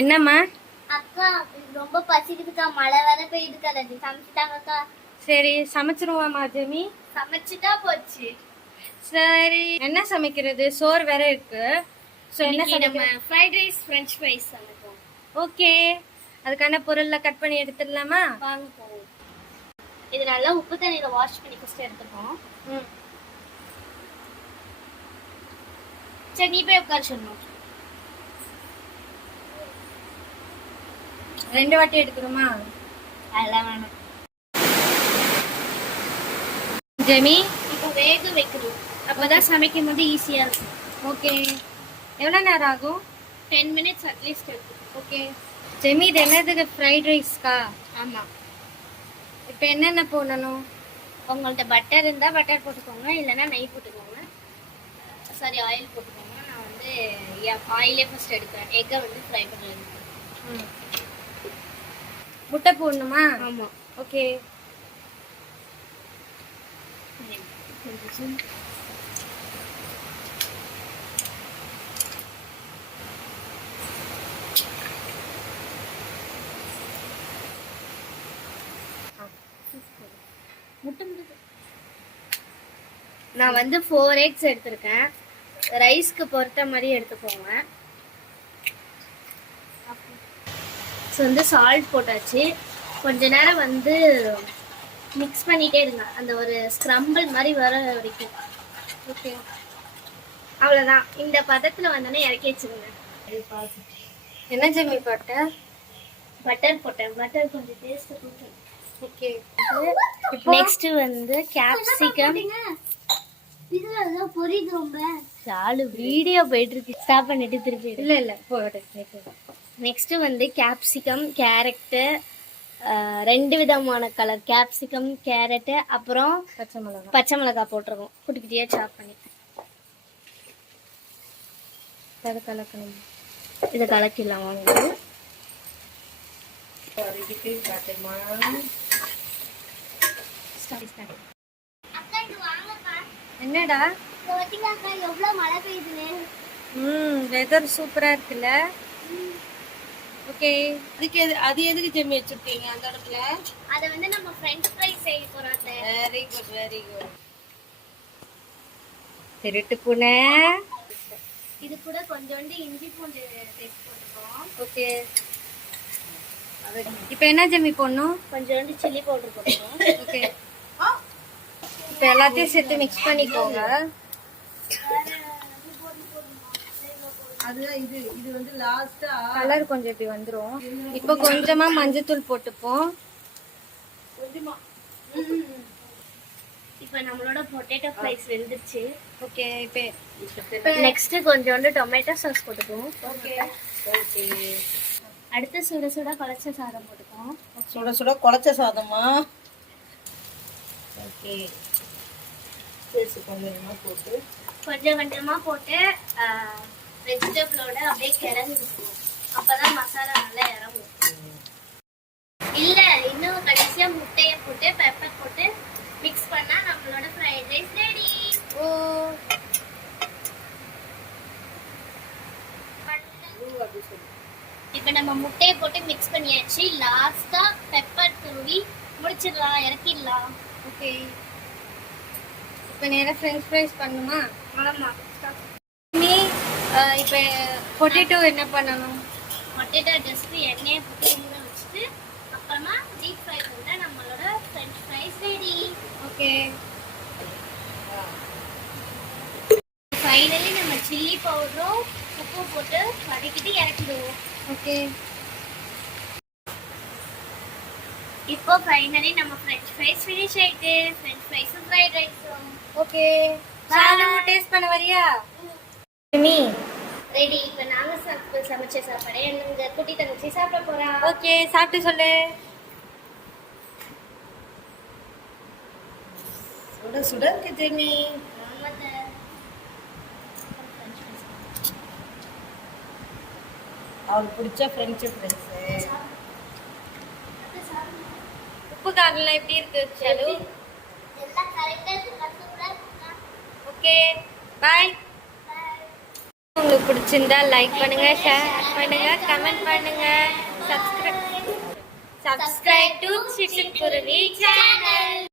என்னம்மா? அக்கா ரொம்ப பசிக்குதுக்கா, மழை வேற பெய்யுதுக்கா. சமைச்சிட்டாங்கக்கா. சரி சமைச்சிருவாமா ஜெமி. சமைச்சிட்டா போச்சு. சரி என்ன சமைக்கிறது? சோறு வேற இருக்கு. சோ என்ன நம்ம ஃப்ரைட் ரைஸ் ஃப்ரெஞ்ச் ஃப்ரைஸ் சமைப்போம். ஓகே, அதுக்கான பொருள்ல கட் பண்ணி எடுத்துடலாமா? வாங்க போவோம். இது நல்லா உப்பு தண்ணியில வாஷ் பண்ணி ஃபர்ஸ்ட் எடுத்துப்போம். சரி நீ போய் உட்கார சொல்லணும். 2 வாட்டி எடுக்கணுமா? அதெல்லாம் வேணாம் ஜெமி. இப்போ வேக வைக்கணும், அப்பதான் சமைக்கும் போது ஈஸியா இருக்கும். ஓகே, எவ்வளோ நேரம் ஆகும்? 10 minutes அட்லீஸ்ட் இருக்கும். ஓகே ஜெமி, இது என்னதுக்கு? ஃப்ரைட் ரைஸ்க்கா? ஆமாம். இப்போ என்னென்ன போடணும்? உங்கள்கிட்ட பட்டர் இருந்தால் பட்டர் போட்டுக்கோங்க, இல்லைன்னா நெய் போட்டுக்கோங்க. சாரி, ஆயில் போட்டுக்கோங்க. நான் வந்து ஆயிலே ஃபர்ஸ்ட் எடுக்கிறேன். எக்கை வந்து ஃப்ரை பண்ணுறேன். முட்டை போடணுமா? ஆமாம். ஓகே. நான் வந்து 4 eggs எடுத்திருக்கேன். ரைஸ்க்கு பொறுத்த மாதிரி எடுத்துக்கோங்க. ஸோ வந்து சால்ட் போட்டாச்சு. கொஞ்ச நேரம் வந்து மிக்ஸ் பண்ணிட்டே இருங்க, அந்த ஒரு ஸ்க்ரம்பிள் மாதிரி வர வரைக்கும். ஓகே, அவ்வளோதான். இந்த பதத்தில் வந்தோடனே இறக்கி வச்சுருங்க. என்ன ஜெமி போட்ட? பட்டர் போட்டேன். பட்டர் கொஞ்சம் டேஸ்ட் கொடுக்கும். ஓகே, நெக்ஸ்ட் வந்து கேப்சிகம். இதுல பொரியுது ரொம்ப. சாலு வீடியோ போயிட்டு இருக்கு. ஸ்டாப் பண்ணிட்டு திருப்பி. இல்ல போடு. நெக்ஸ்ட் வந்து கேப்சிகம், கேரட்டு, 2 விதமான கலர் கேப்சிகம், கேரட்டு, அப்புறம் பச்சை மிளகாய் போட்டிருக்கோம். குட்டி குட்டியா சாப் பண்ணி கலக்கணும். இதை கலக்கிடலாம் வாங்க. என்னடா எவ்வளவு மழை பெய்யுதுன்னு. வெதர் சூப்பரா இருக்குல்ல? ஓகே, அது எதுக்கு ஜெமி வச்சிருக்கீங்க அந்த இடத்துல? அத வந்து நம்ம ஃப்ரெஞ்ச் ஃப்ரைஸ் செய்ய போறோம். Very good, very good. திருட்டு பூனை. இது கூட கொஞ்சோண்டு இஞ்சி பூண்டு பேஸ்ட் போட்டுப்போம். ஓகே, இப்போ என்ன ஜெமி போடணும்? கொஞ்சோண்டு சில்லி பவுடர் போட்டுப்போம். ஓகே, இப்போ எல்லாத்தையும் சேர்த்து மிக்ஸ் பண்ணிக்கோங்க. இது வந்து லாஸ்டா கலர் கொஞ்சம் இப்படி வந்துரும். இப்போ கொஞ்சமா மஞ்சத்தூள் போட்டுப்போம். இப்போ நம்மளோட பொட்டேட்டோ ஃப்ரைஸ் வெந்துருச்சு. ஓகே, இப்போ நெக்ஸ்ட் கொஞ்சோண்டு டொமேட்டோ சாஸ் போட்டுப்போம். Okay okay. அடுத்து சுட சுட குழச்ச சாதம் போட்டுப்போம். சுட சுட குழச்ச சாதமா? ஓகே, கொஞ்சமா போட்டு கொஞ்சம் கொஞ்சமா போட்டு வெஜிடபிளோட அப்படியே கிளறி விட்டுருவோம். அப்பதான் மசாலா நல்லா இறங்கும். இல்ல இன்னும் கடைசியா முட்டைய போட்டு பெப்பர் போட்டு மிக்ஸ் பண்ணா நம்மளோட ஃப்ரைட் ரைஸ் ரெடி. ஓ, இப்போ நம்ம முட்டையை போட்டு மிக்ஸ் பண்ணியாச்சு. லாஸ்டா பெப்பர் தூவி முடிச்சிடலாம், இறக்கிடலாம். ஓகே, இப்போ நேரா ஃப்ரெஞ்ச் ஃப்ரைஸ் பண்ணுமா? ஆமா. நீ இப்போ பொட்டேட்டோ என்ன பண்ணணும்? பொட்டேட்டோ ஜஸ்ட் எண்ணெயை போட்டு ஊற வச்சுட்டு அப்புறமா டீப் ஃப்ரை பண்ணா நம்மளோட French fries ready. Okay, finally நம்ம சில்லி பவுடரும் உப்பு போட்டு வதக்கிட்டு இறக்கிடுவோம். ஓகே, இப்போ ஃபைனலி நம்ம ஃப்ரெஞ்ச் ஃப்ரைஸ் ஃபினிஷ் ஆயிட்டு. ஃப்ரெஞ்ச் ஃப்ரைஸும் ஃப்ரைட் ரைஸும். ஓகே, சாதம் டேஸ்ட் பண்ண வரியா? நீ ரெடி. இப்போ நாங்க சமைச்ச சாப்பாடு எங்க குட்டி தங்கச்சி சாப்பிட போறா. ஓகே, சாப்பிட்டு சொல்லு. சுட சுட இருக்கு ஜெமி. அவளுக்கு பிடிச்ச ஃப்ரெஞ்ச் ஃப்ரைஸ். உப்பு காரம் எப்படி இருக்கு சாலு? எல்லாம் கரெக்டா இருக்கு. ஓகே, பாய். உங்களுக்கு பிடிச்சிருந்தா லைக் பண்ணுங்க, ஷேர் பண்ணுங்க, கமெண்ட் பண்ணுங்க. சப்ஸ்கிரைப் டு சிட்டுக்குருவி சேனல்.